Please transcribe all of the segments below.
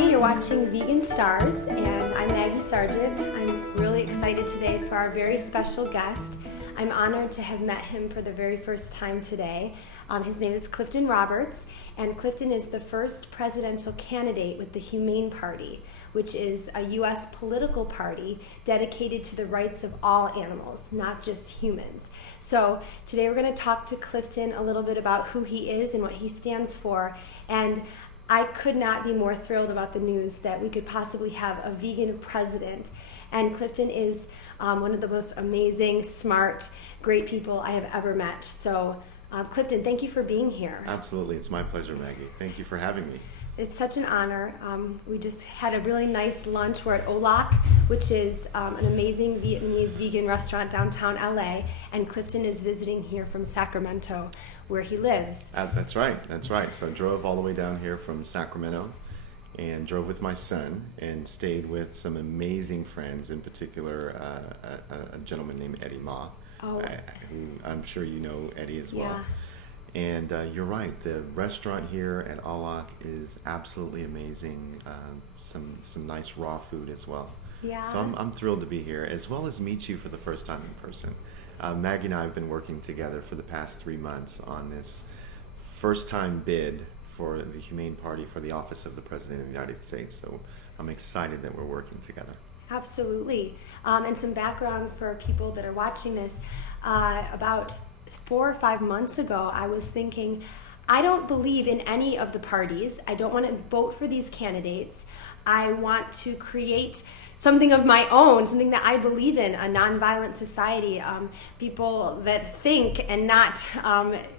everybody. You're watching Vegan Starz, and I'm Maggie Sargent. I'm really excited today for our very special guest. I'm honored to have met him for the very first time today. His name is Clifton Roberts, and Clifton is the first presidential candidate with the Humane Party, which is a U.S. political party dedicated to the rights of all animals, not just humans. So today we're going to talk to Clifton a little bit about who he is and what he stands for. And I could not be more thrilled about the news that we could possibly have a vegan president. And Clifton is one of the most amazing, smart, great people I have ever met. So Clifton, thank you for being here. Absolutely. It's my pleasure, Maggie. Thank you for having me. It's such an honor. We just had a really nice lunch. We're at Olac, which is an amazing Vietnamese vegan restaurant downtown LA, and Clifton is visiting here from Sacramento, where he lives. That's right. So I drove all the way down here from Sacramento and drove with my son and stayed with some amazing friends, in particular a gentleman named Eddie Ma, who I'm sure you know Eddie as well. Yeah. And you're right, the restaurant here at Olac is absolutely amazing. Some nice raw food as well. Yeah. So I'm thrilled to be here, as well as meet you for the first time in person. Maggie and I have been working together for the past 3 months on this first time bid for the Humane Party for the office of the President of the United States. So I'm excited that we're working together. Absolutely. And some background for people that are watching this, about 4 or 5 months ago, I was thinking, I don't believe in any of the parties. I don't want to vote for these candidates. I want to create something of my own, something that I believe in, a nonviolent society, people that think and not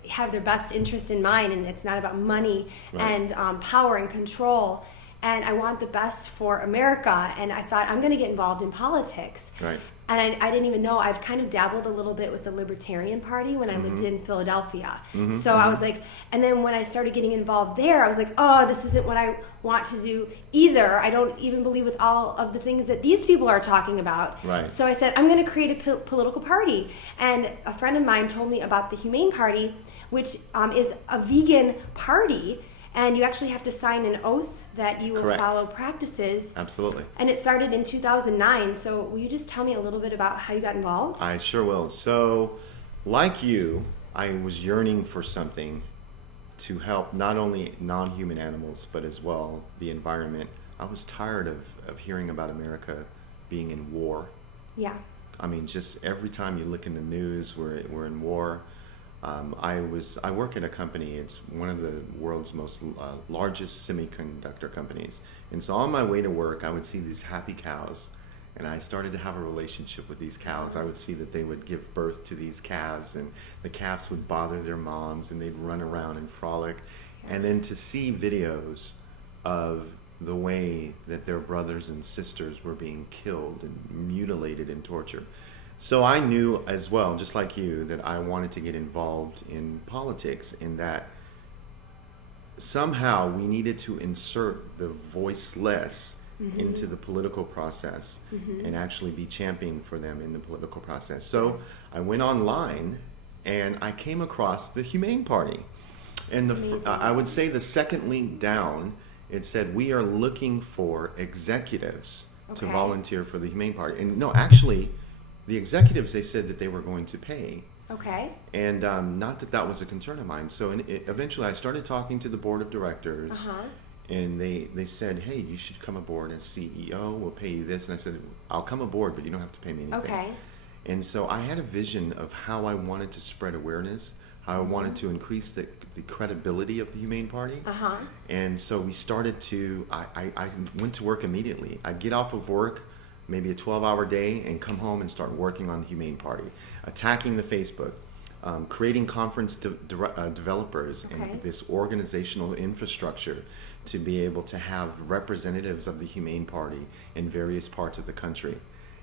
have their best interest in mind, and it's not about money and power and control. And I want the best for America, and I thought, I'm going to get involved in politics. Right. And I didn't even know. I've kind of dabbled a little bit with the Libertarian Party when I lived in Philadelphia. So I was like, and then when I started getting involved there, I was like, oh, this isn't what I want to do either. I don't even believe with all of the things that these people are talking about. Right. So I said, I'm going to create a political party. And a friend of mine told me about the Humane Party, which is a vegan party, and you actually have to sign an oath that you will Correct. follow practices. Absolutely. And it started in 2009. So will you just tell me a little bit about how you got involved? I sure will. So, like you, I was yearning for something to help not only non-human animals, but as well the environment. I was tired of hearing about America being in war. Yeah. I mean, just every time you look in the news, we're in war. I work at a company. It's one of the world's most largest semiconductor companies. And so on my way to work, I would see these happy cows, and I started to have a relationship with these cows. I would see that they would give birth to these calves, and the calves would bother their moms, and they'd run around and frolic. And then to see videos of the way that their brothers and sisters were being killed and mutilated and tortured. So I knew as well, just like you, that I wanted to get involved in politics, in that somehow we needed to insert the voiceless into the political process and actually be champion for them in the political process. So I went online and I came across the Humane Party. And I would say the second link down, it said, we are looking for executives to volunteer for the Humane Party. And no, actually, the executives, they said that they were going to pay. Okay. And not that that was a concern of mine. So eventually I started talking to the board of directors, and they said, hey, you should come aboard as CEO. We'll pay you this. And I said, I'll come aboard, but you don't have to pay me anything. Okay. And so I had a vision of how I wanted to spread awareness, how I wanted to increase the credibility of the Humane Party. And so we started to, I went to work immediately. I'd get off of work, maybe a 12-hour day, and come home and start working on the Humane Party, attacking the Facebook, creating conference developers and this organizational infrastructure to be able to have representatives of the Humane Party in various parts of the country.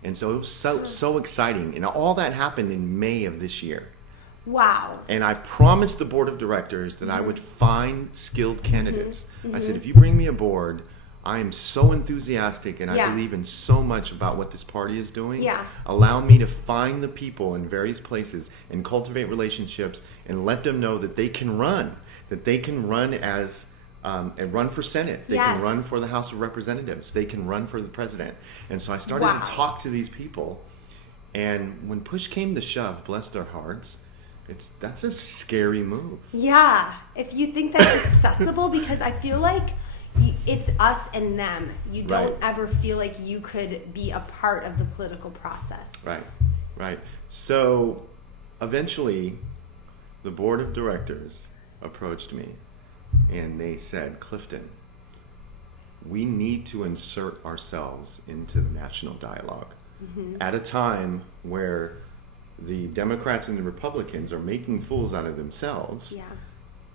And so it was so exciting. And all that happened in May of this year. Wow. And I promised the board of directors that I would find skilled candidates. I said, if you bring me aboard, I am so enthusiastic, and I believe in so much about what this party is doing. Allow me to find the people in various places and cultivate relationships and let them know that they can run as and run for Senate. They Yes. can run for the House of Representatives. They can run for the president. And so I started Wow. to talk to these people. And when push came to shove, bless their hearts, that's a scary move. Yeah, if you think that's accessible, because I feel like it's us and them. You don't Right. ever feel like you could be a part of the political process. Right. So eventually, the board of directors approached me and they said, Clifton, we need to insert ourselves into the national dialogue at a time where the Democrats and the Republicans are making fools out of themselves. Yeah.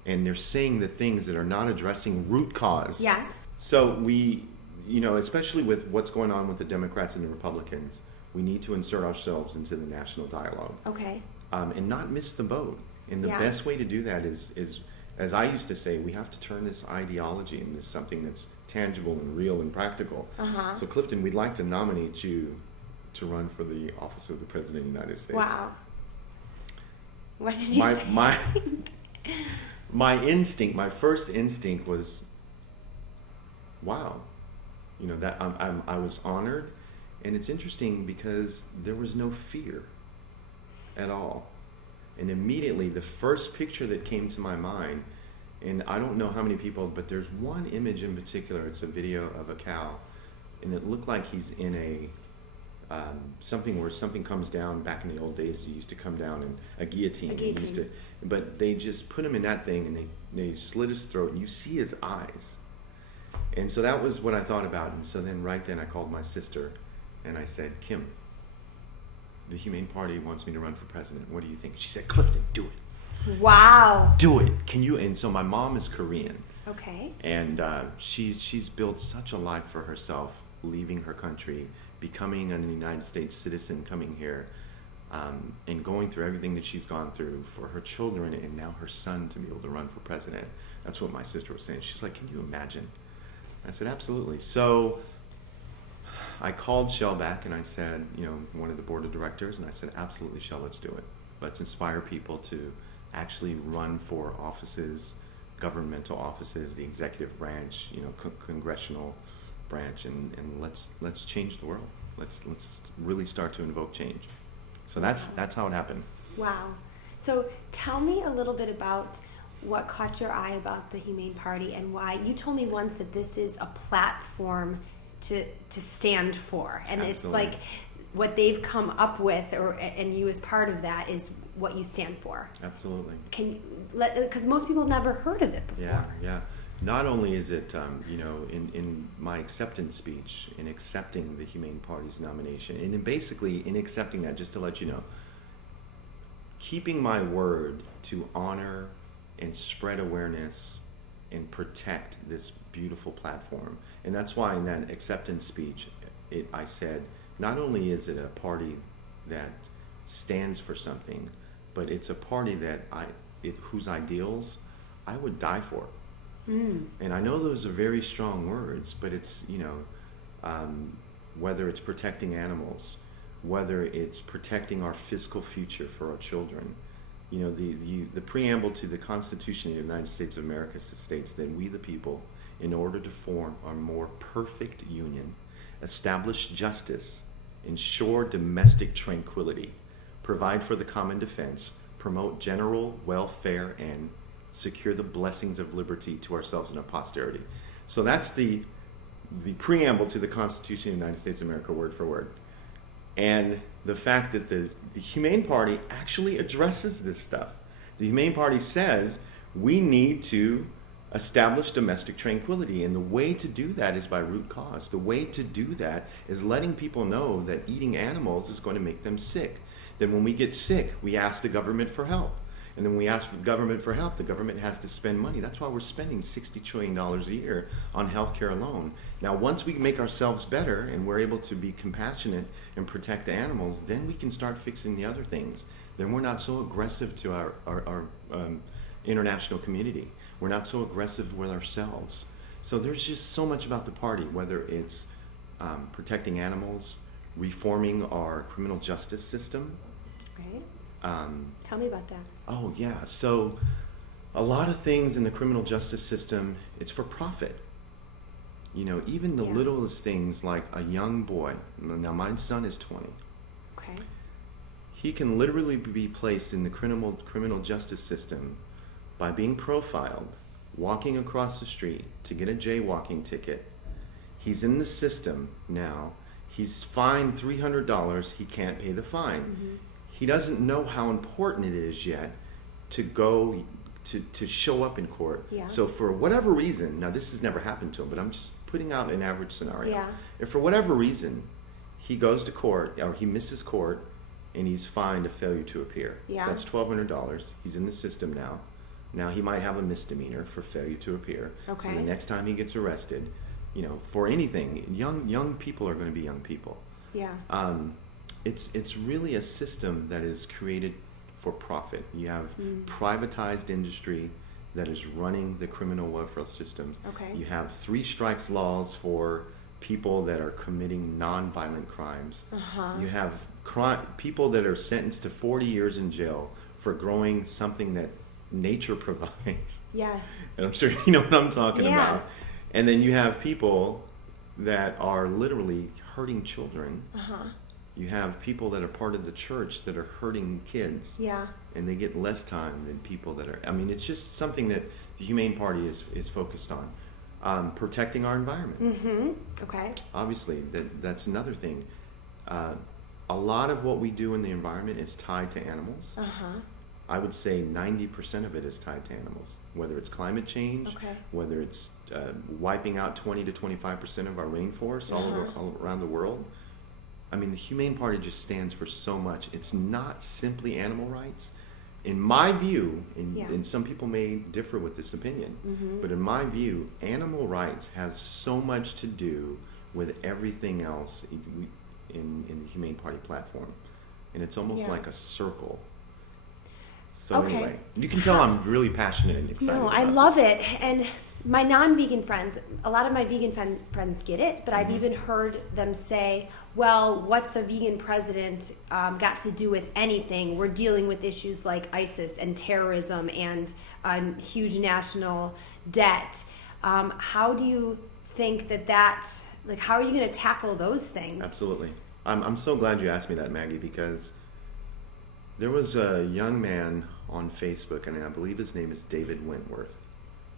And they're saying the things that are not addressing root cause. Yes. So we, especially with what's going on with the Democrats and the Republicans, we need to insert ourselves into the national dialogue. Okay. And not miss the boat. And the Yeah. best way to do that is, as I used to say, we have to turn this ideology into something that's tangible and real and practical. Uh-huh. So Clifton, we'd like to nominate you to run for the office of the President of the United States. Wow. What did you think? My first instinct was, wow, that I was honored, and it's interesting because there was no fear at all, and immediately the first picture that came to my mind, and I don't know how many people, but there's one image in particular. It's a video of a cow, and it looked like he's in a something where something comes down. Back in the old days, it used to come down in a guillotine. But they just put him in that thing and they slit his throat and you see his eyes. And so that was what I thought about. And so then right then I called my sister and I said, Kim, the Humane Party wants me to run for president. What do you think? She said, Clifton, do it. Wow. Do it. Can you? And so my mom is Korean. Okay. And she's built such a life for herself, leaving her country, becoming a United States citizen, coming here, and going through everything that she's gone through for her children and now her son to be able to run for president. That's what my sister was saying. She's like, can you imagine? I said, absolutely. So I called Shell back and I said, one of the board of directors, and I said, absolutely, Shell, let's do it. Let's inspire people to actually run for offices, governmental offices, the executive branch, congressional branch, and let's change the world. Let's really start to invoke change. So that's how it happened. Wow. So tell me a little bit about what caught your eye about the Humane Party and why. You told me once that this is a platform to stand for, and Absolutely. It's like what they've come up with, and you as part of that is what you stand for. Absolutely. Because most people have never heard of it before. Yeah. Not only is it, in my acceptance speech, in accepting the Humane Party's nomination, and basically in accepting that, just to let you know, keeping my word to honor and spread awareness and protect this beautiful platform. And that's why in that acceptance speech, I said, not only is it a party that stands for something, but it's a party that whose ideals I would die for. And I know those are very strong words, but it's, whether it's protecting animals, whether it's protecting our fiscal future for our children. The preamble to the Constitution of the United States of America states that we the people, in order to form a more perfect union, establish justice, ensure domestic tranquility, provide for the common defense, promote general welfare, and secure the blessings of liberty to ourselves and our posterity. So that's the preamble to the Constitution of the United States of America, word for word. And the fact that the Humane Party actually addresses this stuff. The Humane Party says we need to establish domestic tranquility, and the way to do that is by root cause. The way to do that is letting people know that eating animals is going to make them sick. Then when we get sick, we ask the government for help. And then we ask the government for help. The government has to spend money. That's why we're spending $60 trillion a year on healthcare alone. Now, once we make ourselves better and we're able to be compassionate and protect the animals, then we can start fixing the other things. Then we're not so aggressive to our international community. We're not so aggressive with ourselves. So there's just so much about the party, whether it's protecting animals, reforming our criminal justice system. Right. Tell me about that. Oh yeah, so A lot of things in the criminal justice system, it's for profit. You know, even the littlest things like a young boy. Now, my son is 20. Okay. He can literally be placed in the criminal justice system by being profiled, walking across the street to get a jaywalking ticket. He's in the system now. He's fined $300. He can't pay the fine. Mm-hmm. He doesn't know how important it is yet to go to show up in court. Yeah. So for whatever reason, now this has never happened to him, but I'm just putting out an average scenario. Yeah. If for whatever reason he goes to court or he misses court and he's fined a failure to appear, Yeah. so that's $1,200. He's in the system now. Now he might have a misdemeanor for failure to appear. Okay. So the next time he gets arrested, you know, for anything, young people are going to be young people. Yeah. It's really a system that is created for profit. You have privatized industry that is running the criminal welfare system. Okay. You have 3 strikes laws for people that are committing non-violent crimes. Uh-huh. You have people that are sentenced to 40 years in jail for growing something that nature provides. Yeah. And I'm sure you know what I'm talking Yeah. about. And then you have people that are literally hurting children. Uh-huh. You have people that are part of the church that are hurting kids. Yeah. And they get less time than people that are, I mean, it's just something that the Humane Party is focused on. Protecting our environment. Mm-hmm. Okay. Obviously, that's another thing. A lot of what we do in the environment is tied to animals. Uh-huh. I would say 90% of it is tied to animals, whether it's climate change, Okay. whether it's wiping out 20 to 25% of our rainforests all around the world. I mean, the Humane Party just stands for so much. It's not simply animal rights. In my view, and some people may differ with this opinion, but in my view, animal rights have so much to do with everything else in the Humane Party platform. And it's almost like a circle. So anyway, you can tell I'm really passionate and excited. No, about I love this. it. And my non-vegan friends, a lot of my vegan friends get it, but I've even heard them say, well, what's a vegan president got to do with anything? We're dealing with issues like ISIS and terrorism and huge national debt. How do you think like, how are you going to tackle those things? Absolutely. I'm so glad you asked me that, Maggie, because there was a young man on Facebook, and I believe his name is David Wentworth.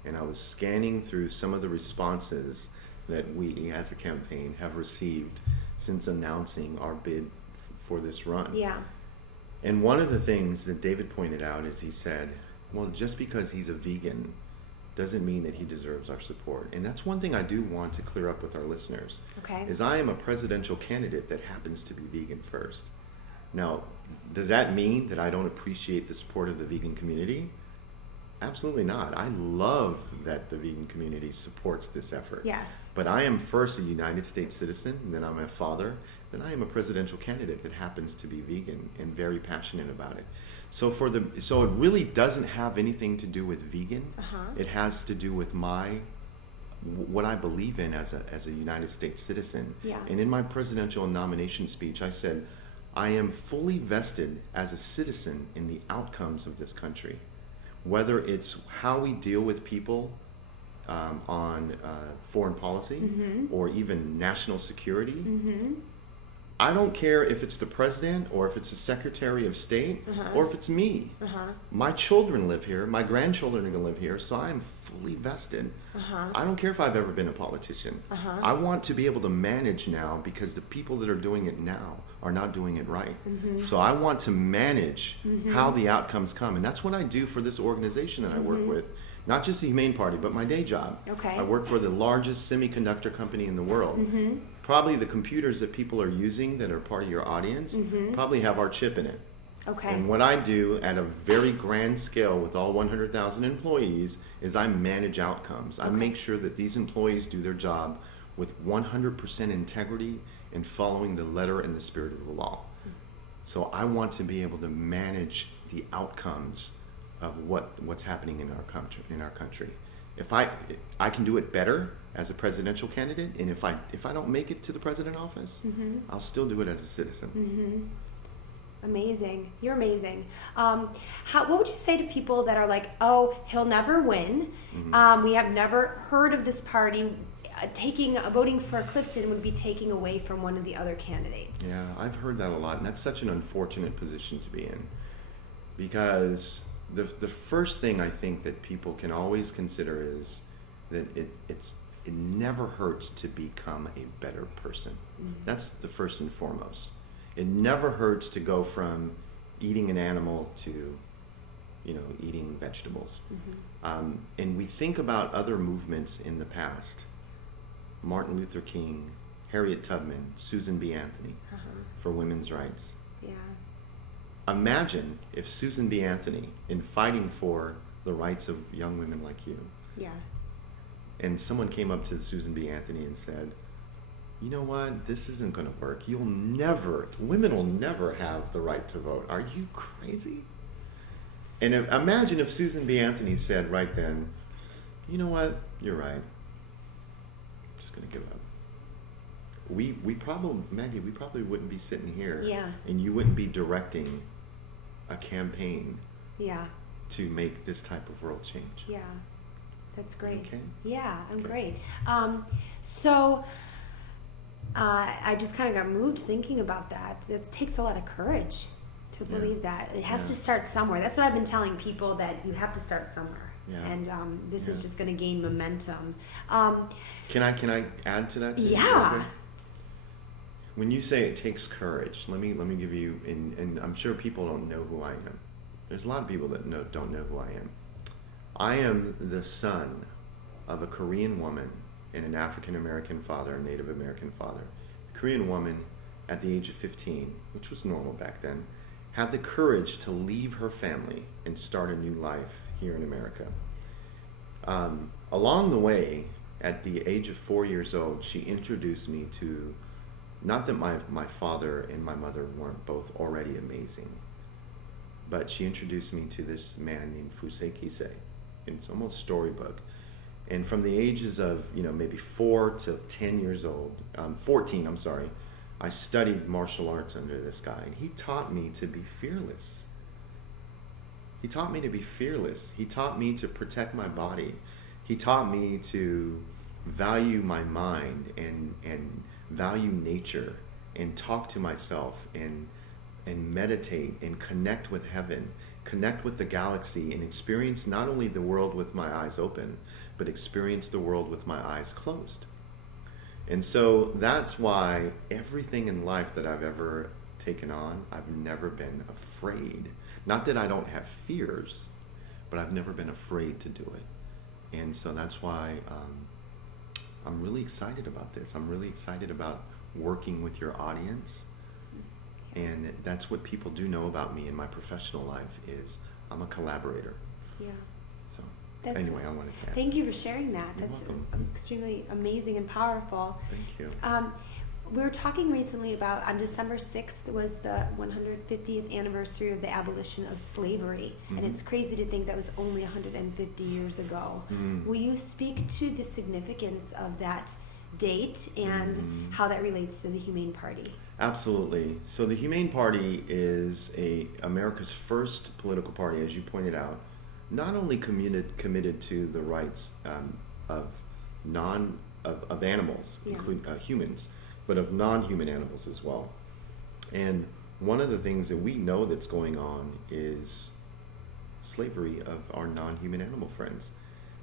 And I was scanning through some of the responses that we as a campaign have received since announcing our bid for this run. Yeah. And one of the things that David pointed out is he said, well, just because he's a vegan doesn't mean that he deserves our support. And that's one thing I do want to clear up with our listeners. Okay. Is I am a presidential candidate that happens to be vegan first. Now, does that mean that I don't appreciate the support of the vegan community? Absolutely not. I love that the vegan community supports this effort. Yes. But I am first a United States citizen, then I'm a father, then I am a presidential candidate that happens to be vegan and very passionate about it. So it really doesn't have anything to do with vegan. It has to do with what I believe in as a United States citizen. Yeah. And in my presidential nomination speech, I said, I am fully vested as a citizen in the outcomes of this country. Whether it's how we deal with people on foreign policy or even national security. I don't care if it's the president or if it's the Secretary of State or if it's me. My children live here. My grandchildren are going to live here. So I am fully vested. I don't care if I've ever been a politician. I want to be able to manage now because the people that are doing it now are not doing it right. So I want to manage how the outcomes come. And that's what I do for this organization that I work with. Not just the Humane Party, but my day job. Okay. I work for the largest semiconductor company in the world. Probably the computers that people are using that are part of your audience probably have our chip in it. Okay. And what I do at a very grand scale with all 100,000 employees is I manage outcomes. I make sure that these employees do their job with 100% integrity and following the letter and the spirit of the law. So I want to be able to manage the outcomes of what's happening in our country. If I can do it better as a presidential candidate, and if I don't make it to the president office, I'll still do it as a citizen. Amazing. You're amazing. What would you say to people that are like, oh, he'll never win? We have never heard of this party. Voting for Clifton would be taking away from one of the other candidates. Yeah, I've heard that a lot, and that's such an unfortunate position to be in, because the first thing I think that people can always consider is that it never hurts to become a better person. That's the first and foremost. It never hurts to go from eating an animal to, eating vegetables. And we think about other movements in the past: Martin Luther King, Harriet Tubman, Susan B. Anthony for women's rights. Yeah. Imagine if Susan B. Anthony, in fighting for the rights of young women like you, and someone came up to Susan B. Anthony and said, you know what, this isn't going to work. Women will never have the right to vote. Are you crazy? And imagine if Susan B. Anthony said right then, you know what, you're right. I'm just going to give up. Maggie, we probably wouldn't be sitting here. Yeah. And you wouldn't be directing a campaign Yeah. to make this type of world change. Yeah. That's great. Okay. Yeah, I'm Okay. great. I just kind of got moved thinking about that. It takes a lot of courage to believe that. It has to start somewhere. That's what I've been telling people, that you have to start somewhere. Yeah. And this is just going to gain momentum. Can I add to that? Yeah. When you say it takes courage, let me give you, and I'm sure people don't know who I am. There's a lot of people that don't know who I am. I am the son of a Korean woman and an African American father, a Native American father. A Korean woman at the age of 15, which was normal back then, had the courage to leave her family and start a new life here in America. Along the way, at the age of 4 years old, she introduced me to, not that my father and my mother weren't both already amazing, but she introduced me to this man named Fusei Kisei. It's almost storybook. And from the ages of, maybe 4 to 10 years old, 14, I'm sorry, I studied martial arts under this guy. And he taught me to be fearless. He taught me to be fearless. He taught me to protect my body. He taught me to value my mind and value nature and talk to myself and meditate and connect with heaven, connect with the galaxy, and experience not only the world with my eyes open, but experience the world with my eyes closed. And so that's why everything in life that I've ever taken on, I've never been afraid. Not that I don't have fears, but I've never been afraid to do it. And so that's why I'm really excited about this. I'm really excited about working with your audience. And that's what people do know about me in my professional life, is I'm a collaborator. Yeah. So That's, anyway, I wanted to add. Thank you for sharing that. You're That's welcome. extremely amazing and powerful. Thank you. We were talking recently about, on December 6th was the 150th anniversary of the abolition of slavery. And it's crazy to think that was only 150 years ago. Will you speak to the significance of that date and how that relates to the Humane Party? Absolutely. So the Humane Party is America's first political party, as you pointed out, not only committed to the rights of animals, including humans, but of non-human animals as well. And one of the things that we know that's going on is slavery of our non-human animal friends.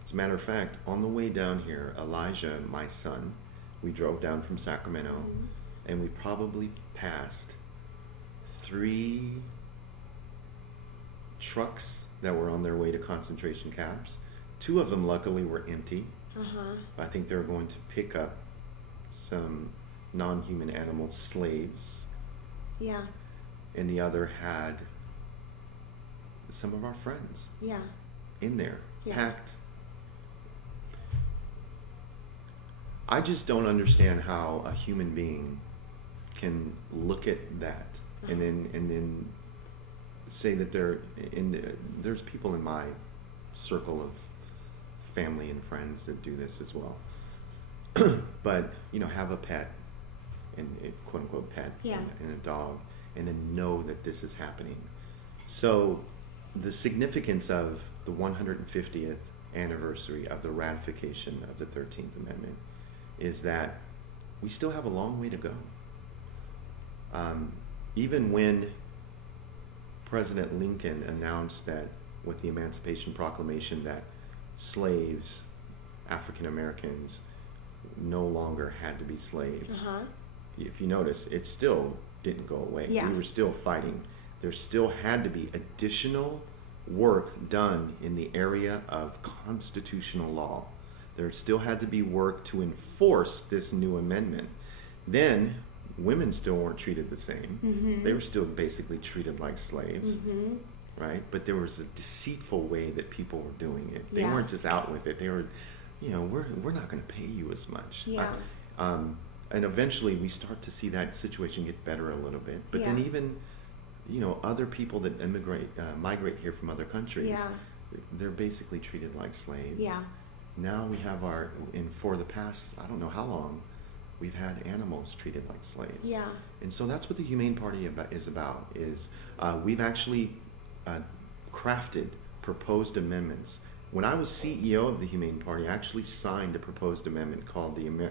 As a matter of fact, on the way down here, Elijah, my son, we drove down from Sacramento, and we probably passed 3 trucks that were on their way to concentration camps. 2 of them, luckily, were empty. I think they were going to pick up some non-human animal slaves. Yeah. And the other had some of our friends in there, packed. I just don't understand how a human being can look at that and then say that there's people in my circle of family and friends that do this as well. But have a pet, and quote unquote pet, and a dog, and then know that this is happening. So the significance of the 150th anniversary of the ratification of the 13th Amendment is that we still have a long way to go. Even when President Lincoln announced that with the Emancipation Proclamation that slaves, African Americans, no longer had to be slaves. If you notice, it still didn't go away. Yeah. We were still fighting. There still had to be additional work done in the area of constitutional law. There still had to be work to enforce this new amendment. Then women still weren't treated the same. They were still basically treated like slaves, right? But there was a deceitful way that people were doing it. They weren't just out with it. They were, we're not going to pay you as much. And eventually we start to see that situation get better a little bit. But then even, other people that migrate here from other countries, they're basically treated like slaves. Now we have for the past, I don't know how long, we've had animals treated like slaves. And so that's what the Humane Party is about, we've actually crafted proposed amendments. When I was CEO of the Humane Party, I actually signed a proposed amendment called the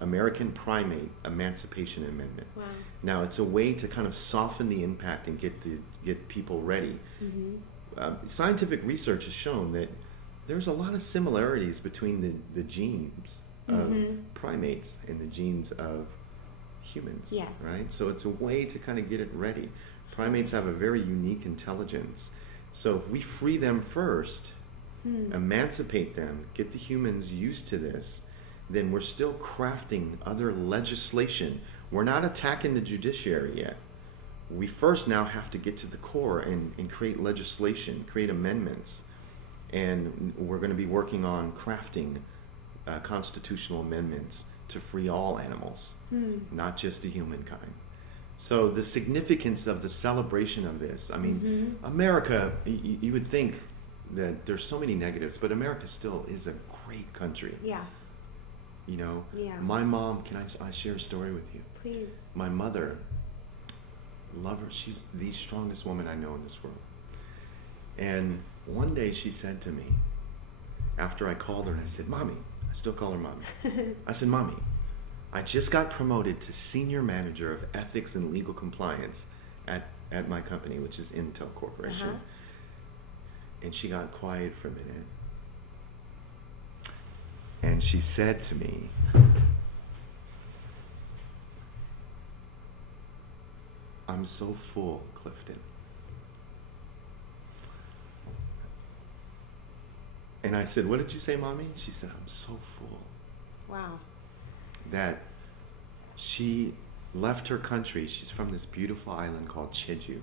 American Primate Emancipation Amendment. Now it's a way to kind of soften the impact and get people ready. Scientific research has shown that there's a lot of similarities between the genes of primates and the genes of humans, right? So it's a way to kind of get it ready. Primates have a very unique intelligence. So if we free them first, emancipate them, get the humans used to this, then we're still crafting other legislation. We're not attacking the judiciary yet. We first now have to get to the core and create legislation, create amendments. And we're going to be working on crafting constitutional amendments to free all animals, not just the humankind. So the significance of the celebration of this, America, you would think that there's so many negatives, but America still is a great country. My mom, can I share a story with you? Please. My mother, love her, she's the strongest woman I know in this world. And one day she said to me, after I called her and I said, Mommy, I still call her Mommy. I said, Mommy, I just got promoted to Senior Manager of Ethics and Legal Compliance at my company, which is Intel Corporation. And she got quiet for a minute. And she said to me, I'm so full, Clifton. And I said, what did you say, Mommy? She said, I'm so full. Wow. That she left her country. She's from this beautiful island called Jeju,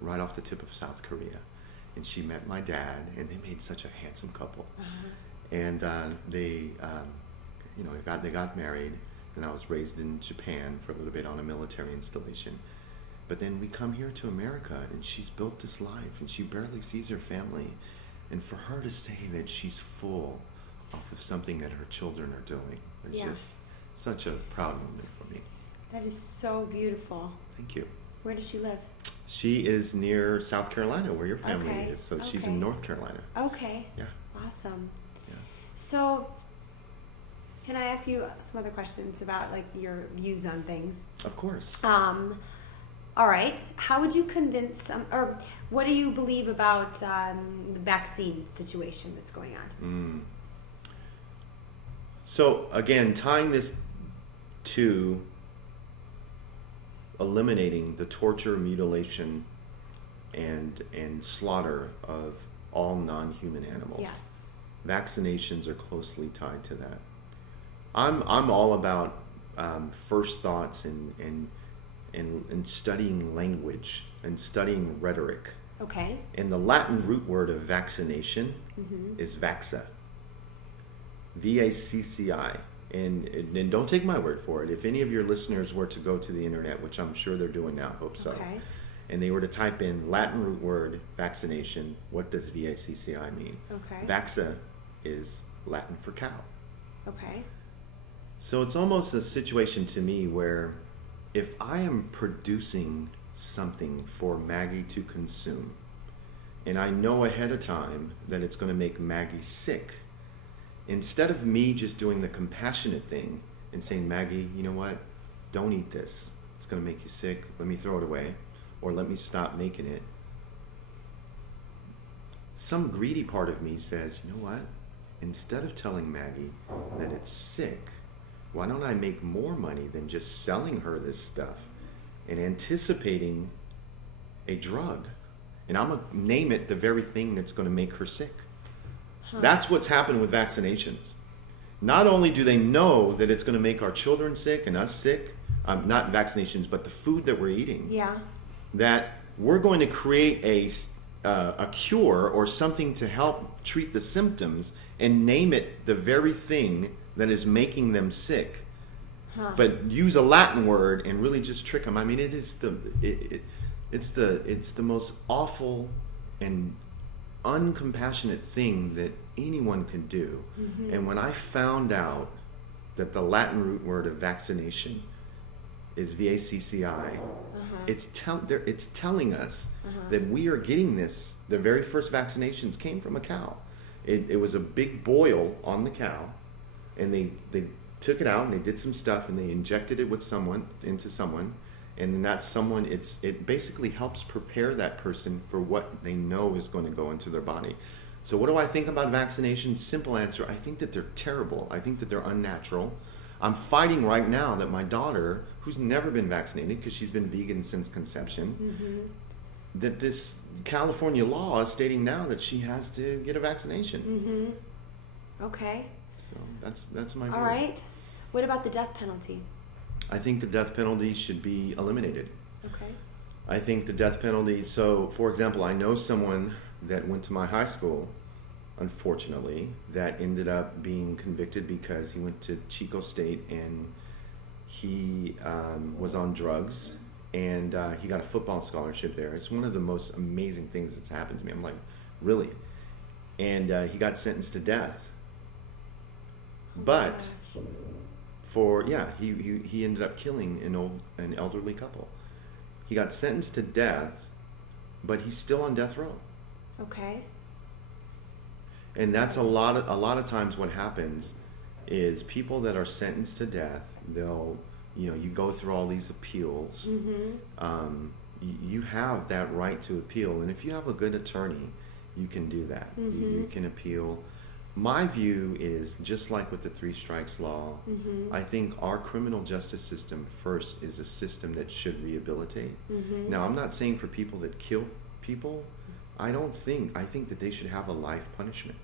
right off the tip of South Korea. And she met my dad, and they made such a handsome couple. And they got married, and I was raised in Japan for a little bit on a military installation. But then we come here to America, and she's built this life, and she barely sees her family. And for her to say that she's full off of something that her children are doing is just such a proud moment for me. That is so beautiful. Thank you. Where does she live? She is near South Carolina, where your family is. So she's in North Carolina. Okay. Yeah. Awesome. Yeah. So, can I ask you some other questions about your views on things? Of course. All right. How would you convince, or what do you believe about the vaccine situation that's going on? So again, tying this to eliminating the torture, mutilation, and slaughter of all non-human animals. Yes. Vaccinations are closely tied to that. I'm all about first thoughts and studying language and studying rhetoric. Okay. And the Latin root word of vaccination is vaxa. V-A-C-C-I. And don't take my word for it. If any of your listeners were to go to the internet, which I'm sure they're doing now, hope so, and they were to type in Latin root word vaccination, what does V-A-C-C-I mean? Okay. Vaxa is Latin for cow. Okay. So it's almost a situation to me where if I am producing something for Maggie to consume, and I know ahead of time that it's going to make Maggie sick, instead of me just doing the compassionate thing and saying, Maggie, you know what? Don't eat this. It's going to make you sick. Let me throw it away, or let me stop making it. Some greedy part of me says, you know what? Instead of telling Maggie that it's sick, why don't I make more money than just selling her this stuff and anticipating a drug? And I'm going to name it the very thing that's going to make her sick. That's what's happened with vaccinations. Not only do they know that it's going to make our children sick and us sick, not vaccinations, but the food that we're eating, that we're going to create a cure or something to help treat the symptoms and name it the very thing that is making them sick, but use a Latin word and really just trick them. I mean, it's the most awful and uncompassionate thing that anyone could do. And when I found out that the Latin root word of vaccination is VACCI, it's telling us that we are getting this. The very first vaccinations came from a cow. It was a big boil on the cow, and they took it out and they did some stuff and they injected it into someone, and then that someone, it basically helps prepare that person for what they know is going to go into their body. So what do I think about vaccinations? Simple answer, I think that they're terrible. I think that they're unnatural. I'm fighting right now that my daughter, who's never been vaccinated because she's been vegan since conception, that this California law is stating now that she has to get a vaccination. Okay. So that's my view. All right. What about the death penalty? I think the death penalty should be eliminated. Okay. I think the death penalty, so for example, I know someone that went to my high school, unfortunately, that ended up being convicted because he went to Chico State and he was on drugs, and he got a football scholarship there. It's one of the most amazing things that's happened to me. I'm like, really? And he got sentenced to death. But he ended up killing an elderly couple. He got sentenced to death, but he's still on death row. Okay. And that's a lot of times what happens is people that are sentenced to death, they'll, you go through all these appeals. You have that right to appeal, and if you have a good attorney, you can do that. You can appeal. My view is, just like with the 3 strikes law, I think our criminal justice system first is a system that should rehabilitate. Now, I'm not saying for people that kill people, I think that they should have a life punishment.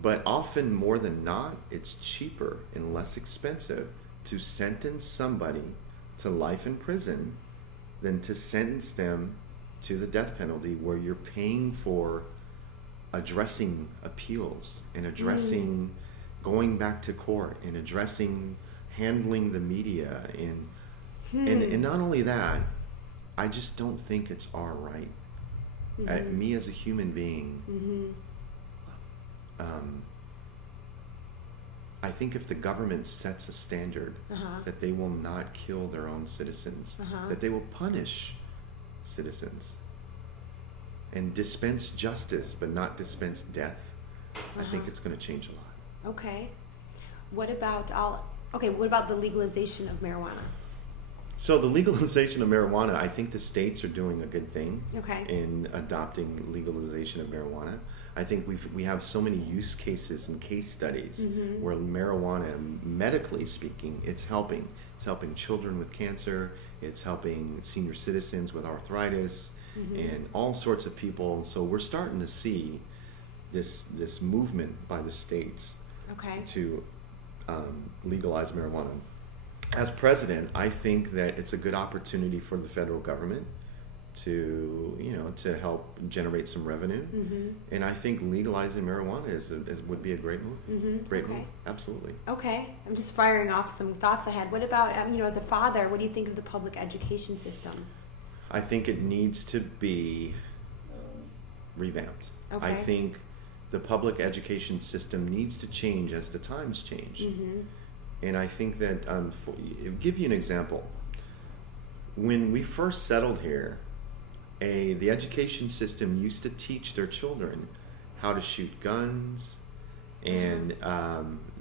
But often, more than not, it's cheaper and less expensive to sentence somebody to life in prison than to sentence them to the death penalty, where you're paying for addressing appeals and addressing going back to court and addressing handling the media and not only that, I just don't think it's our right. Me as a human being, I think if the government sets a standard that they will not kill their own citizens, that they will punish citizens and dispense justice but not dispense death, I think it's going to change a lot. Okay. What about the legalization of marijuana? So the legalization of marijuana, I think the states are doing a good thing Okay. in adopting legalization of marijuana. I think we have so many use cases and case studies where marijuana, medically speaking, it's helping. It's helping children with cancer. It's helping senior citizens with arthritis and all sorts of people. So we're starting to see this movement by the states to legalize marijuana. As president, I think that it's a good opportunity for the federal government to help generate some revenue, and I think legalizing marijuana would be a great move. Great move, absolutely. Okay, I'm just firing off some thoughts I had. What about as a father, what do you think of the public education system? I think it needs to be revamped. Okay. I think the public education system needs to change as the times change. And I think that, give you an example. When we first settled here, the education system used to teach their children how to shoot guns, and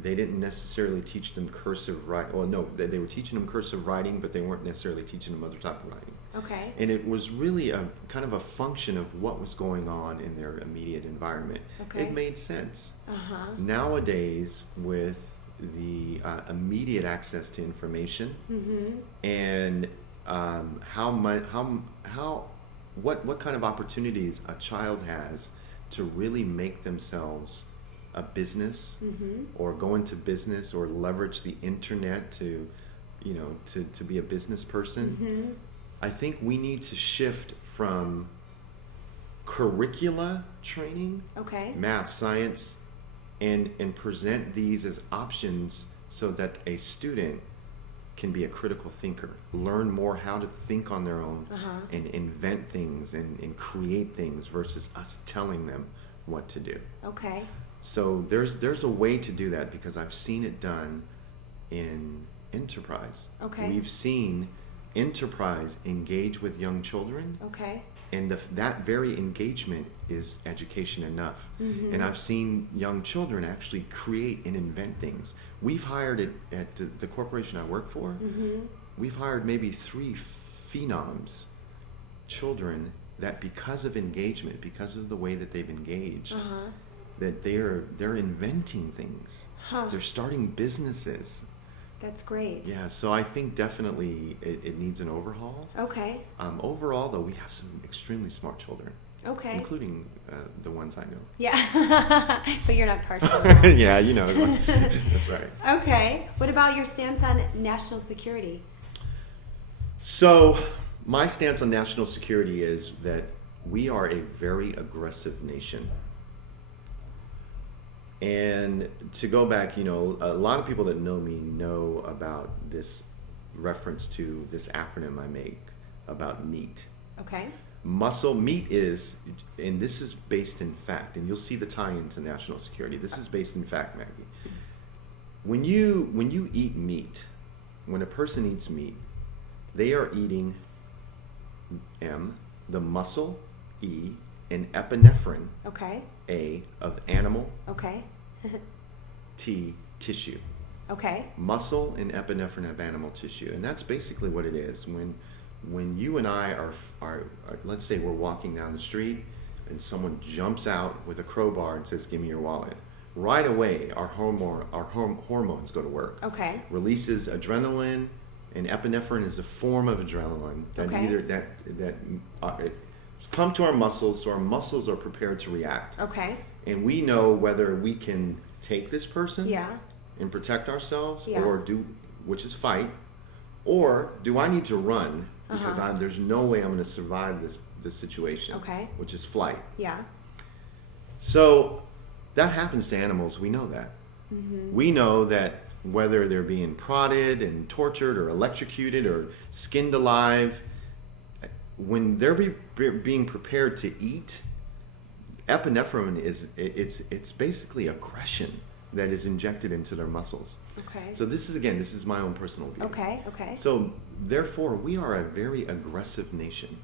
they didn't necessarily teach them cursive writing. Well, no, they were teaching them cursive writing, but they weren't necessarily teaching them other type of writing. Okay. And it was really a kind of a function of what was going on in their immediate environment. Okay. It made sense. Uh-huh. Nowadays, with the immediate access to information, and what kind of opportunities a child has to really make themselves a business, or go into business, or leverage the internet to be a business person. I think we need to shift from curricula training, Okay. math, science, and present these as options so that a student can be a critical thinker, learn more how to think on their own, and invent things and create things versus us telling them what to do. Okay. So there's a way to do that, because I've seen it done in enterprise. Okay. We've seen enterprise engage with young children, Okay. and that very engagement is education enough. And I've seen young children actually create and invent things. We've hired at the corporation I work for, we've hired maybe 3 phenoms, children, that because of engagement, because of the way that they've engaged, that they're inventing things. They're starting businesses. That's great. Yeah, so I think definitely it needs an overhaul. Okay. Overall, though, we have some extremely smart children, Okay. including the ones I know. Yeah. But you're not partial. Now. Yeah, you know, that's right. Okay. What about your stance on national security? So my stance on national security is that we are a very aggressive nation. And to go back, a lot of people that know me know about this reference to this acronym I make about MEAT. Okay. Meat is, and this is based in fact, and you'll see the tie-in to national security. This is based in fact, Maggie. When you eat meat, when a person eats meat, they are eating M, the muscle, E, and epinephrine, Okay. A, of animal, Okay. T, tissue. Okay. Muscle and epinephrine of animal tissue, and that's basically what it is. When you and I are let's say we're walking down the street and someone jumps out with a crowbar and says, "Give me your wallet." Right away, our hormones go to work. Okay. Releases adrenaline, and epinephrine is a form of adrenaline that Okay. it come to our muscles, so our muscles are prepared to react. Okay. And we know whether we can take this person Yeah. and protect ourselves, Yeah. or which is fight, or do I need to run because there's no way I'm going to survive this situation, Okay. which is flight. Yeah. So that happens to animals. We know that. We know that whether they're being prodded and tortured or electrocuted or skinned alive, when they're being prepared to eat, epinephrine it's basically aggression that is injected into their muscles. Okay. So this is my own personal view. Okay. Okay. So therefore, we are a very aggressive nation.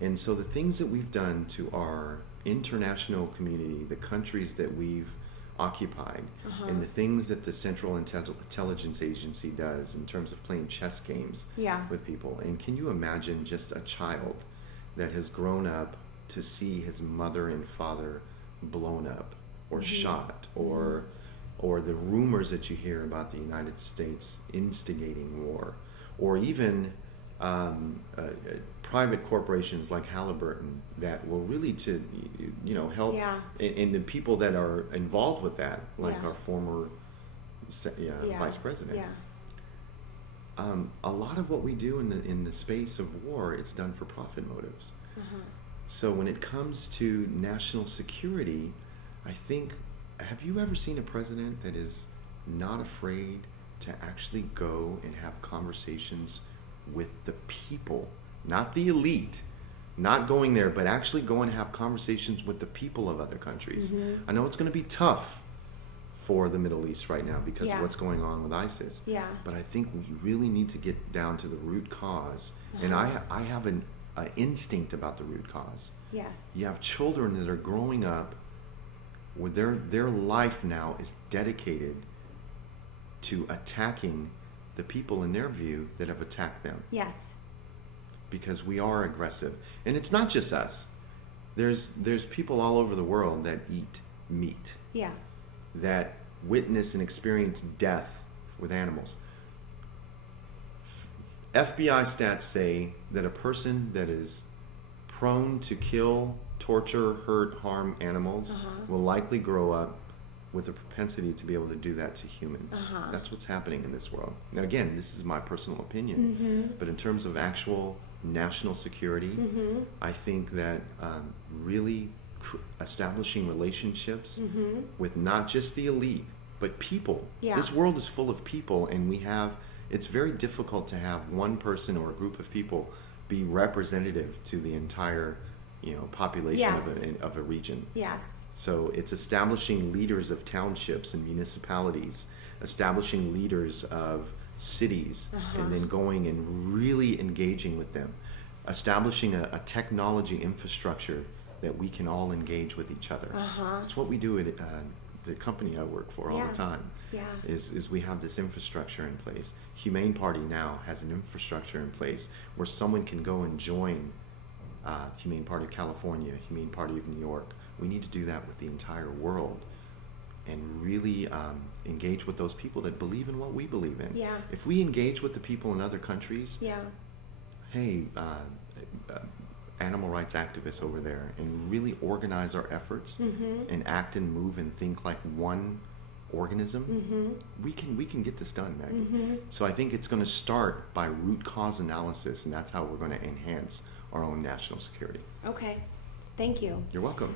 And so the things that we've done to our international community, the countries that we've occupied, and the things that the Central Intelligence Agency does in terms of playing chess games Yeah. with people. And can you imagine just a child that has grown up to see his mother and father blown up or shot, or the rumors that you hear about the United States instigating war, or even private corporations like Halliburton that will really help, Yeah. and the people that are involved with that, like Yeah. our former vice president. Yeah. A lot of what we do in the space of war, it's done for profit motives. So when it comes to national security, I think, have you ever seen a president that is not afraid to actually go and have conversations with the people, not the elite, not going there, but actually go and have conversations with the people of other countries? I know it's going to be tough for the Middle East right now because Yeah. of what's going on with ISIS. Yeah. But I think we really need to get down to the root cause. And Uh-huh. I have an instinct about the root cause. Yes. You have children that are growing up where their life now is dedicated to attacking the people in their view that have attacked them, Yes. because we are aggressive. And it's not just us. There's people all over the world that eat meat, Yeah. that witness and experience death with animals. FBI stats say that a person that is prone to kill, torture, hurt, harm animals will likely grow up with a propensity to be able to do that to humans. That's what's happening in this world. Now, again, this is my personal opinion, but in terms of actual national security, I think that really establishing relationships with not just the elite, but people. Yeah. This world is full of people, and it's very difficult to have one person or a group of people be representative to the entire population Yes. of a region. Yes. So it's establishing leaders of townships and municipalities, establishing leaders of cities, and then going and really engaging with them, establishing a technology infrastructure that we can all engage with each other. It's what we do at the company I work for all Yeah. the time. Yeah. Is we have this infrastructure in place. Humane Party now has an infrastructure in place where someone can go and join Humane Party of California, Humane Party of New York. We need to do that with the entire world and really engage with those people that believe in what we believe in. Yeah. If we engage with the people in other countries, Yeah. hey, animal rights activists over there, and really organize our efforts and act and move and think like one organism, we can get this done, Maggie. So I think it's going to start by root cause analysis, and that's how we're going to enhance our own national security. Okay. Thank you. You're welcome.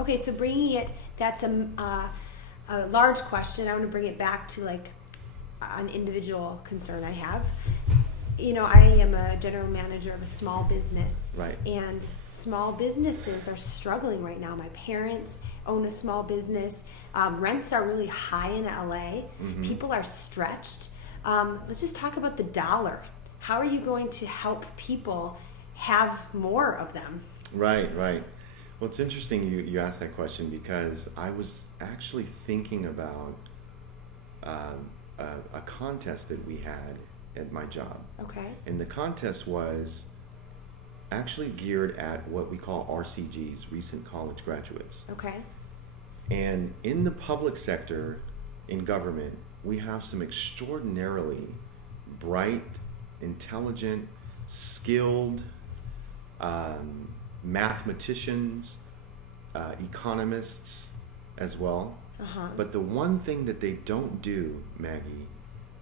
Okay, so bringing it, that's a large question. I want to bring it back to like an individual concern I have. I am a general manager of a small business. Right. And small businesses are struggling right now. My parents own a small business. Rents are really high in LA. People are stretched. Let's just talk about the dollar. How are you going to help people have more of them? Right. Well, it's interesting you asked that question because I was actually thinking about a contest that we had at my job. Okay. And the contest was actually geared at what we call RCGs, recent college graduates. Okay. And in the public sector, in government, we have some extraordinarily bright, intelligent, skilled mathematicians, economists as well. But the one thing that they don't do, Maggie,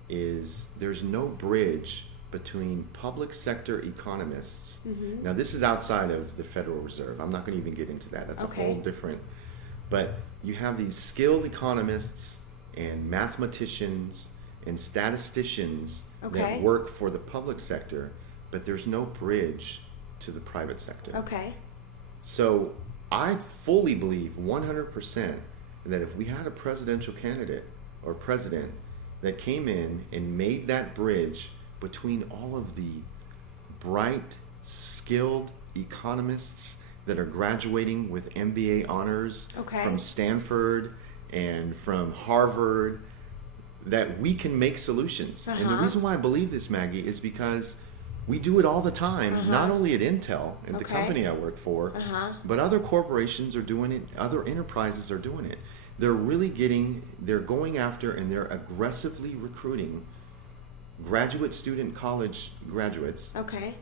is there's no bridge between public sector economists. Now, this is outside of the Federal Reserve. I'm not going to even get into that. That's Okay. a whole different. But you have these skilled economists and mathematicians and statisticians Okay. that work for the public sector, but there's no bridge to the private sector. Okay. So I fully believe 100% that if we had a presidential candidate or president that came in and made that bridge between all of the bright, skilled economists that are graduating with MBA honors Okay. from Stanford and from Harvard, that we can make solutions. And the reason why I believe this, Maggie, is because we do it all the time, not only at Intel, at the Okay. company I work for, but other corporations are doing it, other enterprises are doing it. They're going after and they're aggressively recruiting graduate student college graduates Okay.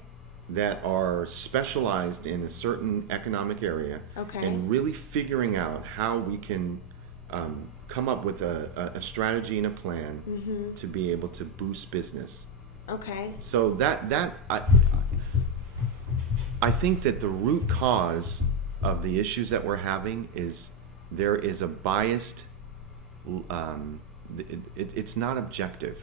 that are specialized in a certain economic area, Okay. and really figuring out how we can come up with a strategy and a plan to be able to boost business. Okay. So I think that the root cause of the issues that we're having is there is a biased, it's not objective.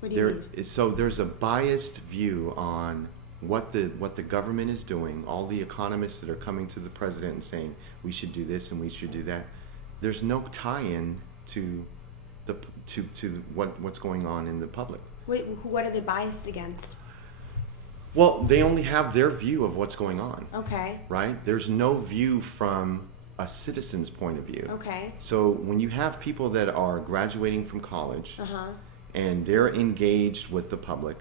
What do you mean? So there's a biased view on what the government is doing, all the economists that are coming to the president and saying we should do this and we should do that. There's no tie-in to what's going on in the public. Wait, what are they biased against? Well, they only have their view of what's going on. Okay. Right? There's no view from a citizen's point of view. Okay. So when you have people that are graduating from college Uh-huh. and they're engaged with the public,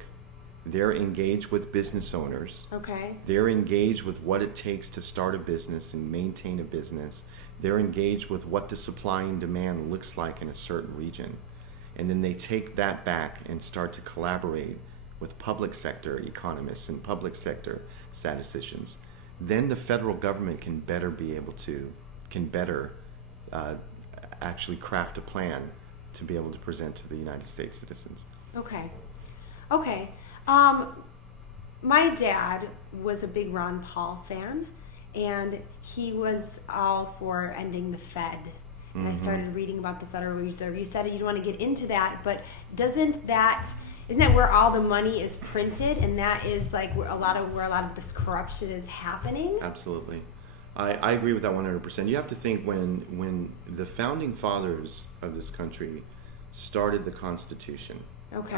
they're engaged with business owners, Okay. they're engaged with what it takes to start a business and maintain a business, they're engaged with what the supply and demand looks like in a certain region. And then they take that back and start to collaborate with public sector economists and public sector statisticians. Then the federal government can better actually craft a plan to be able to present to the United States citizens. Okay. Okay. My dad was a big Ron Paul fan, and he was all for ending the Fed. And I started reading about the Federal Reserve. You said you don't want to get into that, but isn't that where all the money is printed, and that is like where a lot of this corruption is happening? Absolutely. I agree with that 100%. You have to think when the founding fathers of this country started the Constitution. Okay.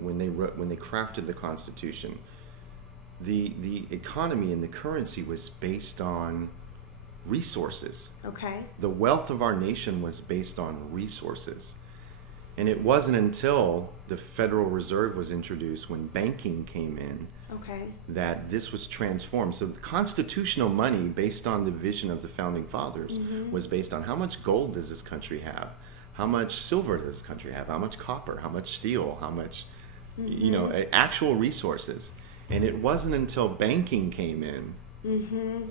When they crafted the Constitution, the economy and the currency was based on resources. Okay. The wealth of our nation was based on resources. And it wasn't until the Federal Reserve was introduced, when banking came in, Okay. that this was transformed. So the constitutional money, based on the vision of the founding fathers, was based on how much gold does this country have, how much silver does this country have, how much copper, how much steel, how much, actual resources. And it wasn't until banking came in,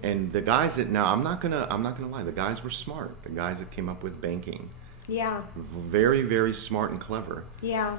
and the guys that I'm not gonna lie, the guys were smart. The guys that came up with banking, Yeah. very, very smart and clever. Yeah.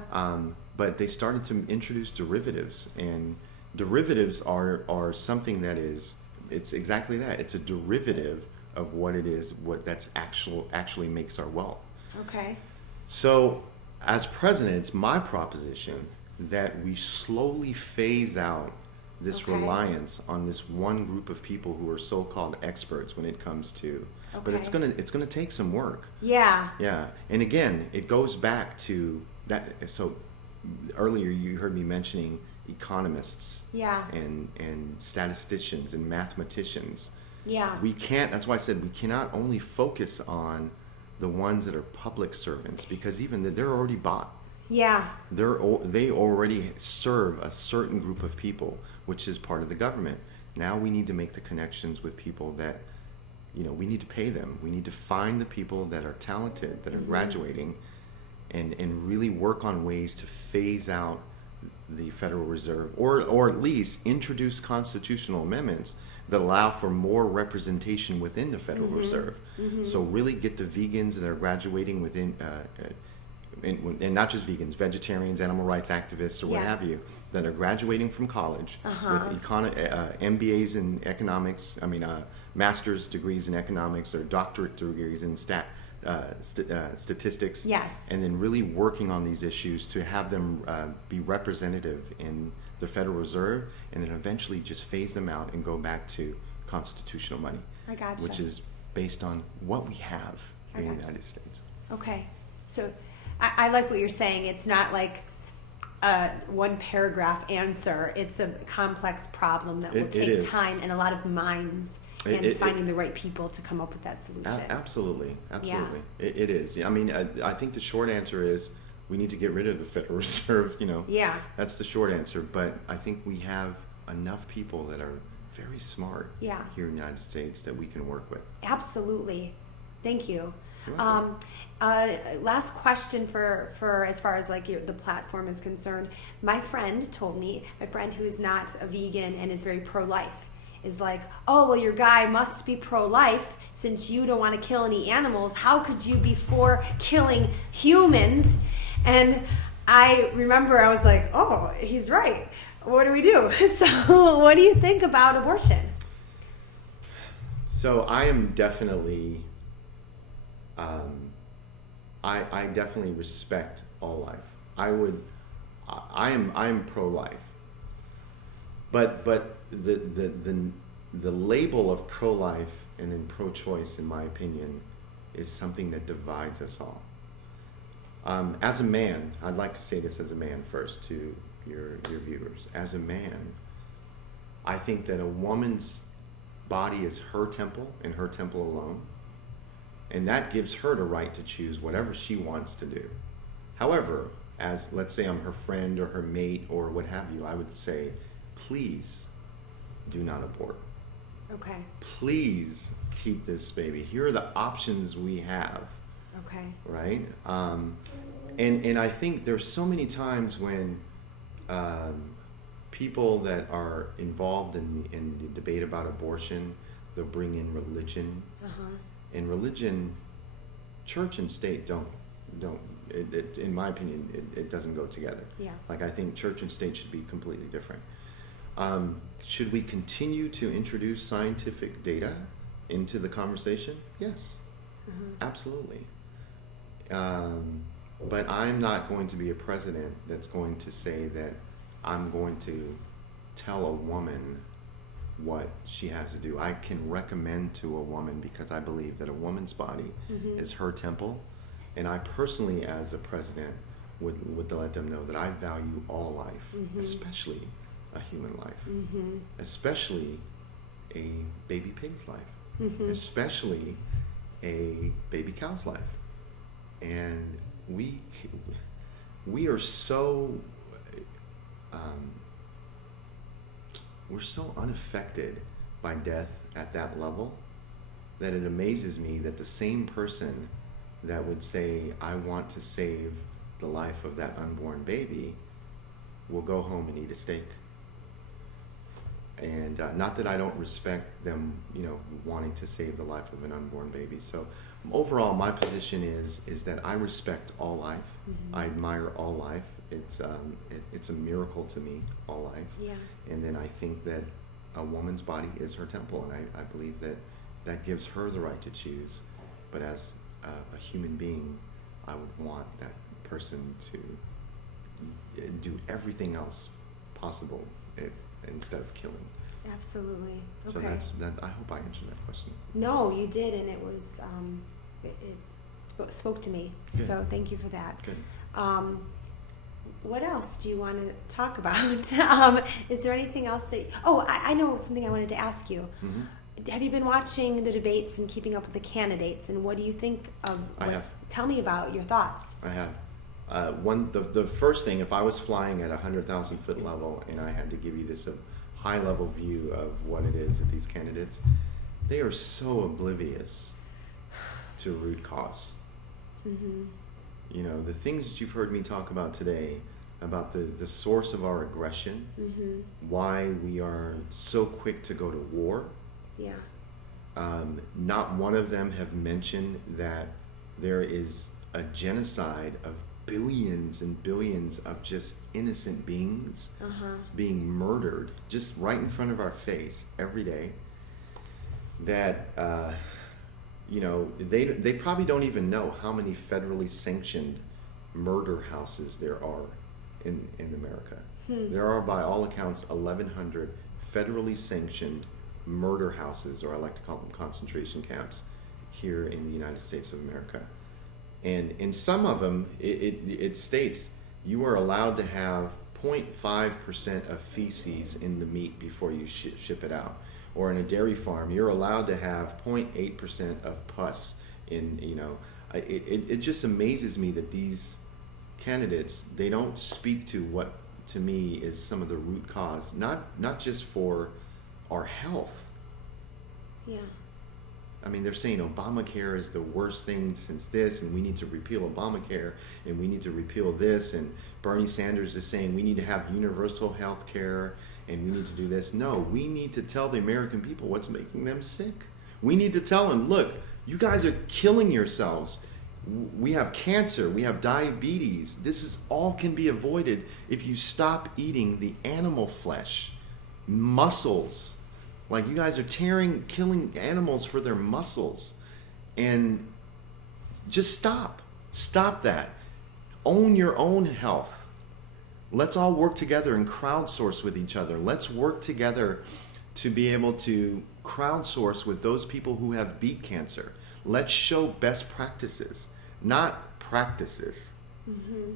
But they started to introduce derivatives, and derivatives are something that it's exactly that. It's a derivative of what it is, that's actually makes our wealth. Okay. So, as president, it's my proposition that we slowly phase out this Okay. reliance on this one group of people who are so-called experts when it comes to. But it's gonna take some work. Yeah. Yeah, and again, it goes back to that. So earlier you heard me mentioning economists, Yeah. and statisticians and mathematicians. Yeah. We can't. That's why I said we cannot only focus on the ones that are public servants, because they're already bought. Yeah. They already serve a certain group of people, which is part of the government. Now we need to make the connections with people that, we need to pay them. We need to find the people that are talented, that are graduating, and really work on ways to phase out the Federal Reserve, or at least introduce constitutional amendments that allow for more representation within the Federal Reserve. So really get the vegans that are graduating within, and not just vegans, vegetarians, animal rights activists, or what Yes. have you, that are graduating from college with MBAs in economics, master's degrees in economics, or doctorate degrees in statistics. Yes. And then really working on these issues to have them be representative in the Federal Reserve, and then eventually just phase them out and go back to constitutional money, I gotcha. which is based on what we have here in the gotcha. United States. Okay. So I like what you're saying. It's not like a one paragraph answer. It's a complex problem that will It take is. time and a lot of minds and finding the right people to come up with that solution. Absolutely. It is. I think the short answer is we need to get rid of the Federal Reserve. Yeah. That's the short answer. But I think we have enough people that are very smart Yeah. here in the United States that we can work with. Absolutely. Thank you. You're welcome. Last question for as far as the platform is concerned. My friend who is not a vegan and is very pro-life, is like, oh, well, your guy must be pro-life since you don't want to kill any animals. How could you be for killing humans? And I remember I was like, oh, he's right. What do we do? So what do you think about abortion? So I am definitely, I definitely respect all life. I am pro-life. But the label of pro-life and then pro-choice, in my opinion, is something that divides us all. As a man, I'd like to say this as a man first to your viewers. As a man, I think that a woman's body is her temple and her temple alone. And that gives her the right to choose whatever she wants to do. However, as let's say I'm her friend or her mate or what have you, I would say, please do not abort. Okay. Please keep this baby. Here are the options we have. Okay. Right? And I think there's so many times when people that are involved in the debate about abortion, they'll bring in religion. And religion, church and state don't in my opinion, it doesn't go together. Yeah. Like, I think church and state should be completely different. Should we continue to introduce scientific data into the conversation? Yes, absolutely. But I'm not going to be a president that's going to say that I'm going to tell a woman what she has to do. I can recommend to a woman because I believe that a woman's body is her temple. And I personally, as a president, would let them know that I value all life, especially a human life, especially a baby pig's life, especially a baby cow's life. And we are so we're so unaffected by death at that level that it amazes me that the same person that would say, I want to save the life of that unborn baby, will go home and eat a steak. And not that I don't respect them, wanting to save the life of an unborn baby. So overall, my position is that I respect all life. I admire all life. It's a miracle to me, all life. Yeah. And then I think that a woman's body is her temple, and I believe that gives her the right to choose. But as a human being, I would want that person to do everything else possible instead of killing. Absolutely. Okay. So that. I hope I answered that question. No, you did, and it was it spoke to me. Good. So thank you for that. Good. What else do you want to talk about? Is there anything else that? Oh, I know something I wanted to ask you. Have you been watching the debates and keeping up with the candidates? And what do you think of? I have. Tell me about your thoughts. I have. The first thing, if I was flying at 100,000 foot level and I had to give you this high level view of what it is that these candidates, they are so oblivious to root cause. The things that you've heard me talk about today, about the source of our aggression, why we are so quick to go to war. Yeah. Not one of them have mentioned that there is a genocide of billions and billions of just innocent beings being murdered just right in front of our face every day. That they probably don't even know how many federally sanctioned murder houses there are in America. There are, by all accounts, 1,100 federally sanctioned murder houses, or I like to call them concentration camps, here in the United States of America. And in some of them, it states you are allowed to have 0.5% of feces in the meat before you ship it out. Or in a dairy farm, you're allowed to have 0.8% of pus in, it just amazes me that these candidates, they don't speak to what to me is some of the root cause, not just for our health. Yeah. I mean, they're saying Obamacare is the worst thing since this, and we need to repeal Obamacare, and we need to repeal this, and Bernie Sanders is saying we need to have universal health care, and we need to do this. No, we need to tell the American people what's making them sick. We need to tell them, look, you guys are killing yourselves. We have cancer, we have diabetes. This is all can be avoided if you stop eating the animal flesh, muscles. Like, you guys are killing animals for their muscles. And just stop. Stop that. Own your own health. Let's all work together and crowdsource with each other. Let's work together to be able to crowdsource with those people who have beat cancer. Let's show best practices, not practices.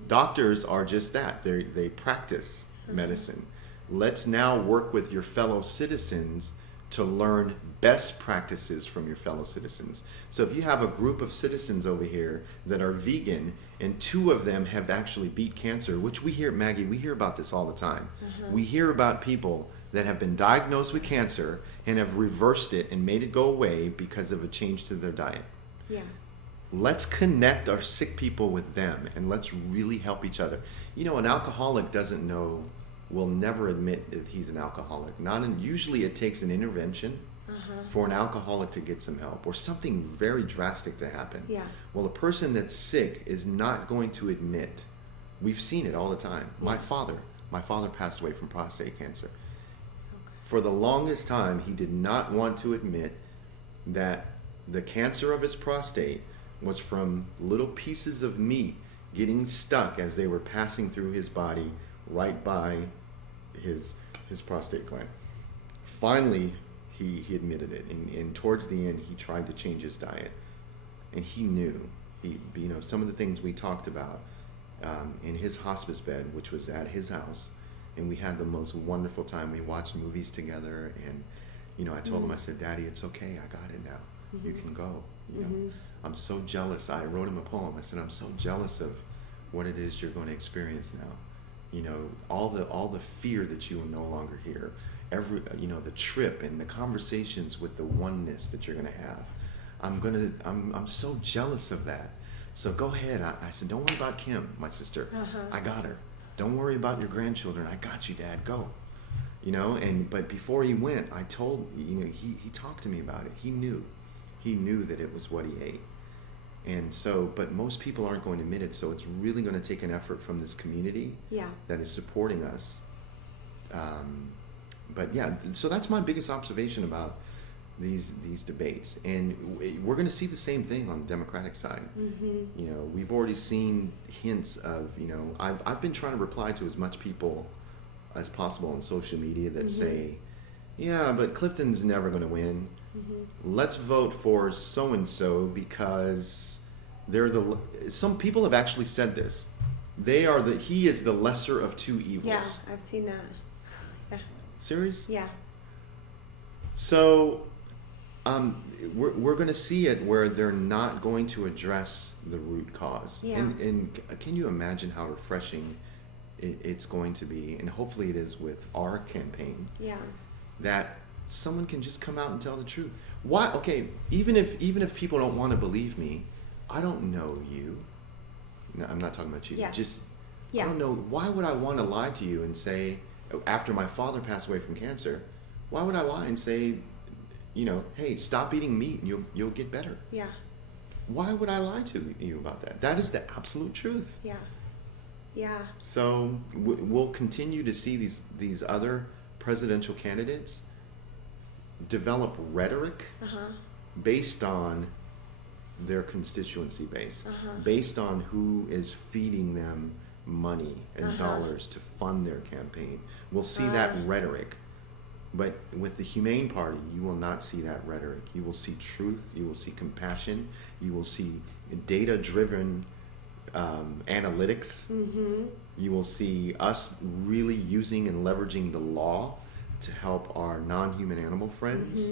Doctors are just that. They practice medicine. Let's now work with your fellow citizens to learn best practices from your fellow citizens. So if you have a group of citizens over here that are vegan and 2 of them have actually beat cancer, which we hear, Maggie, we hear about this all the time. We hear about people that have been diagnosed with cancer and have reversed it and made it go away because of a change to their diet. Yeah. Let's connect our sick people with them and let's really help each other. You know, an alcoholic will never admit that he's an alcoholic. Usually it takes an intervention for an alcoholic to get some help or something very drastic to happen. Yeah. Well, a person that's sick is not going to admit. We've seen it all the time. Yeah. My father passed away from prostate cancer. For the longest time, he did not want to admit that the cancer of his prostate was from little pieces of meat getting stuck as they were passing through his body right by his prostate gland. Finally, he admitted it, and towards the end, he tried to change his diet, and he knew some of the things we talked about in his hospice bed, which was at his house, and we had the most wonderful time. We watched movies together, and I told him, I said, Daddy, it's okay, I got it now. You can go. I'm so jealous. I wrote him a poem. I said, I'm so jealous of what it is you're going to experience now. All the fear that you will no longer hear. The trip and the conversations with the oneness that you're going to have. I'm so jealous of that. So go ahead. I said, don't worry about Kim, my sister. I got her. Don't worry about your grandchildren. I got you, Dad. Go. But before he went, I told, he talked to me about it. He knew that it was what he ate. And so, but most people aren't going to admit it, so it's really going to take an effort from this community that is supporting us. But yeah, so that's my biggest observation about these debates. And we're going to see the same thing on the Democratic side. We've already seen hints of, I've been trying to reply to as much people as possible on social media that say, yeah, but Clifton's never going to win. Let's vote for so-and-so because some people have actually said this. He is the lesser of 2 evils. Yeah, I've seen that. Yeah. Serious? Yeah. So, we're going to see it where they're not going to address the root cause. Yeah. And can you imagine how refreshing it's going to be, and hopefully it is with our campaign. Yeah. That someone can just come out and tell the truth. Why? Okay, even if people don't want to believe me, I don't know you. No, I'm not talking about you. Yeah. I don't know. Why would I want to lie to you and say, after my father passed away from cancer, why would I lie and say, hey, stop eating meat and you'll get better? Yeah. Why would I lie to you about that? That is the absolute truth. Yeah. Yeah. So we'll continue to see these other presidential candidates develop rhetoric based on their constituency base, based on who is feeding them money and dollars to fund their campaign. We'll see that rhetoric. But with the Humane Party, you will not see that rhetoric. You will see truth. You will see compassion. You will see data-driven analytics. You will see us really using and leveraging the law to help our non-human animal friends.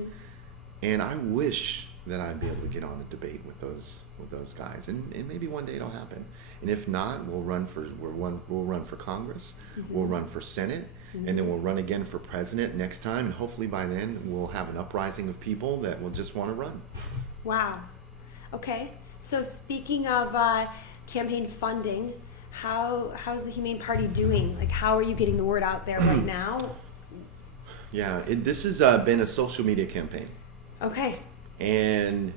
And I wish that I'd be able to get on a debate with those guys, and maybe one day it'll happen. And if not, we'll run for Congress, we'll run for Senate, and then we'll run again for president next time. And howfully by then we'll have an uprising of people that will just want to run. Wow. Okay. So speaking of campaign funding, how's the Humane Party doing? Like, how are you getting the word out there right now? Yeah, this has been a social media campaign. Okay. And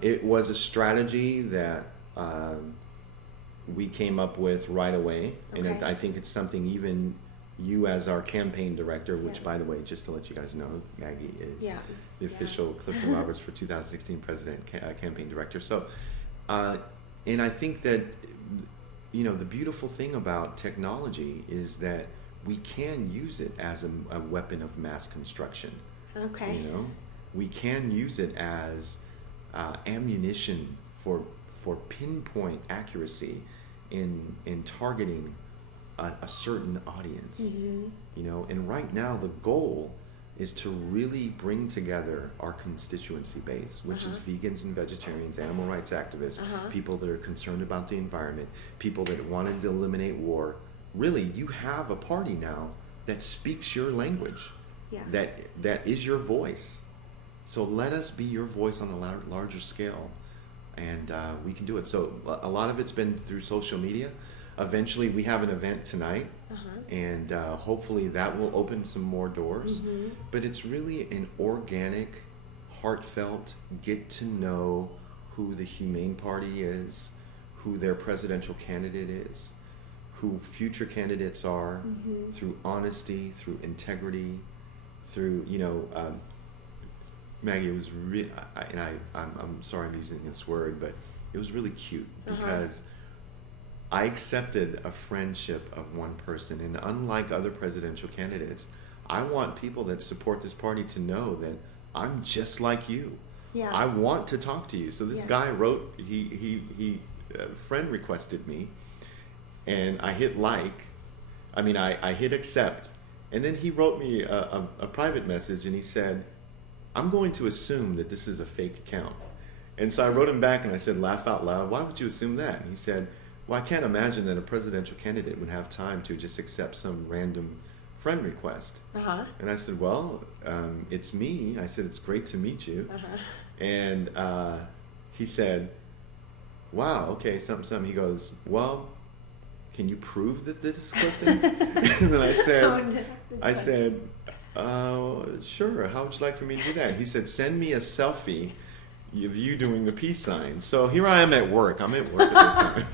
it was a strategy that we came up with right away. Okay. And I think it's something even you as our campaign director, which by the way, just to let you guys know, Maggie is the official Clifton Roberts for 2016 president campaign director. So, and I think that, the beautiful thing about technology is that we can use it as a weapon of mass construction. Okay. We can use it as ammunition for pinpoint accuracy in targeting a certain audience. Mm-hmm. You know, and right now the goal is to really bring together our constituency base, which is vegans and vegetarians, animal rights activists, people that are concerned about the environment, people that wanted to eliminate war. Really, you have a party now that speaks your language, that is your voice. So let us be your voice on a larger scale, and we can do it. So a lot of it's been through social media. Eventually, we have an event tonight, and hopefully that will open some more doors. But it's really an organic, heartfelt, get to know who the Humane Party is, who their presidential candidate is, who future candidates are, through honesty, through integrity, through, Maggie, it was really, I'm sorry I'm using this word, but it was really cute because I accepted a friendship of one person, and unlike other presidential candidates, I want people that support this party to know that I'm just like you. Yeah. I want to talk to you. So this guy wrote, he friend requested me, and I hit I hit accept, and then he wrote me a private message, and he said, I'm going to assume that this is a fake account. And so I wrote him back and I said, laugh out loud, why would you assume that? And he said, well, I can't imagine that a presidential candidate would have time to just accept some random friend request. And I said, well, it's me. I said, it's great to meet you. And he said, wow, okay, something. He goes, well, can you prove that this is Clifton? And then I said, sure, how would you like for me to do that? He said, send me a selfie of you doing the peace sign. So here I am at work. I'm at work at this time.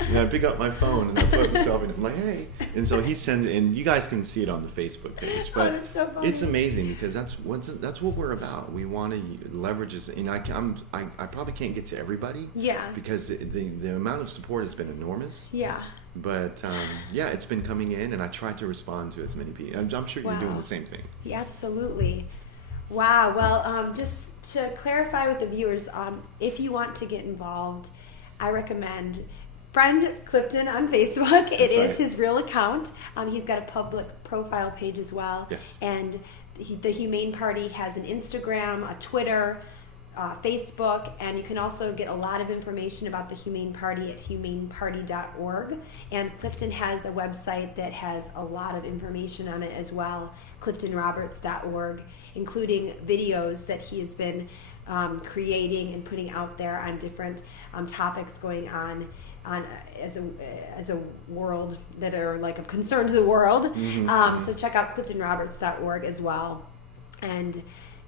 And I pick up my phone and I put myself in. I'm like, hey. And so he sends it, and you guys can see it on the Facebook page. But that's so funny. It's amazing because that's what we're about. We want to leverage this. And I probably can't get to everybody. Yeah. Because the amount of support has been enormous. Yeah. But it's been coming in, and I try to respond to as many people. I'm sure you're doing the same thing. Yeah, absolutely. Wow. Well, just to clarify with the viewers, if you want to get involved, I recommend friend Clifton on Facebook. It is his real account. He's got a public profile page as well. Yes. And the Humane Party has an Instagram, a Twitter, Facebook, and you can also get a lot of information about the Humane Party at humaneparty.org. And Clifton has a website that has a lot of information on it as well, cliftonroberts.org, including videos that he has been creating and putting out there on different topics going on as a world that are like of concern to the world. So check out cliftonroberts.org as well. And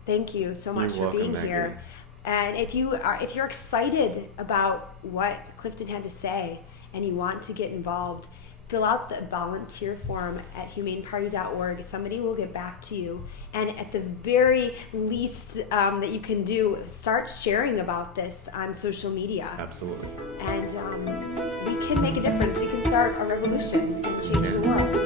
thank you so much for being here. And if you're excited about what Clifton had to say and you want to get involved, fill out the volunteer form at humaneparty.org. Somebody will get back to you. And at the very least that you can do, start sharing about this on social media. Absolutely. And we can make a difference. We can start a revolution and change the world.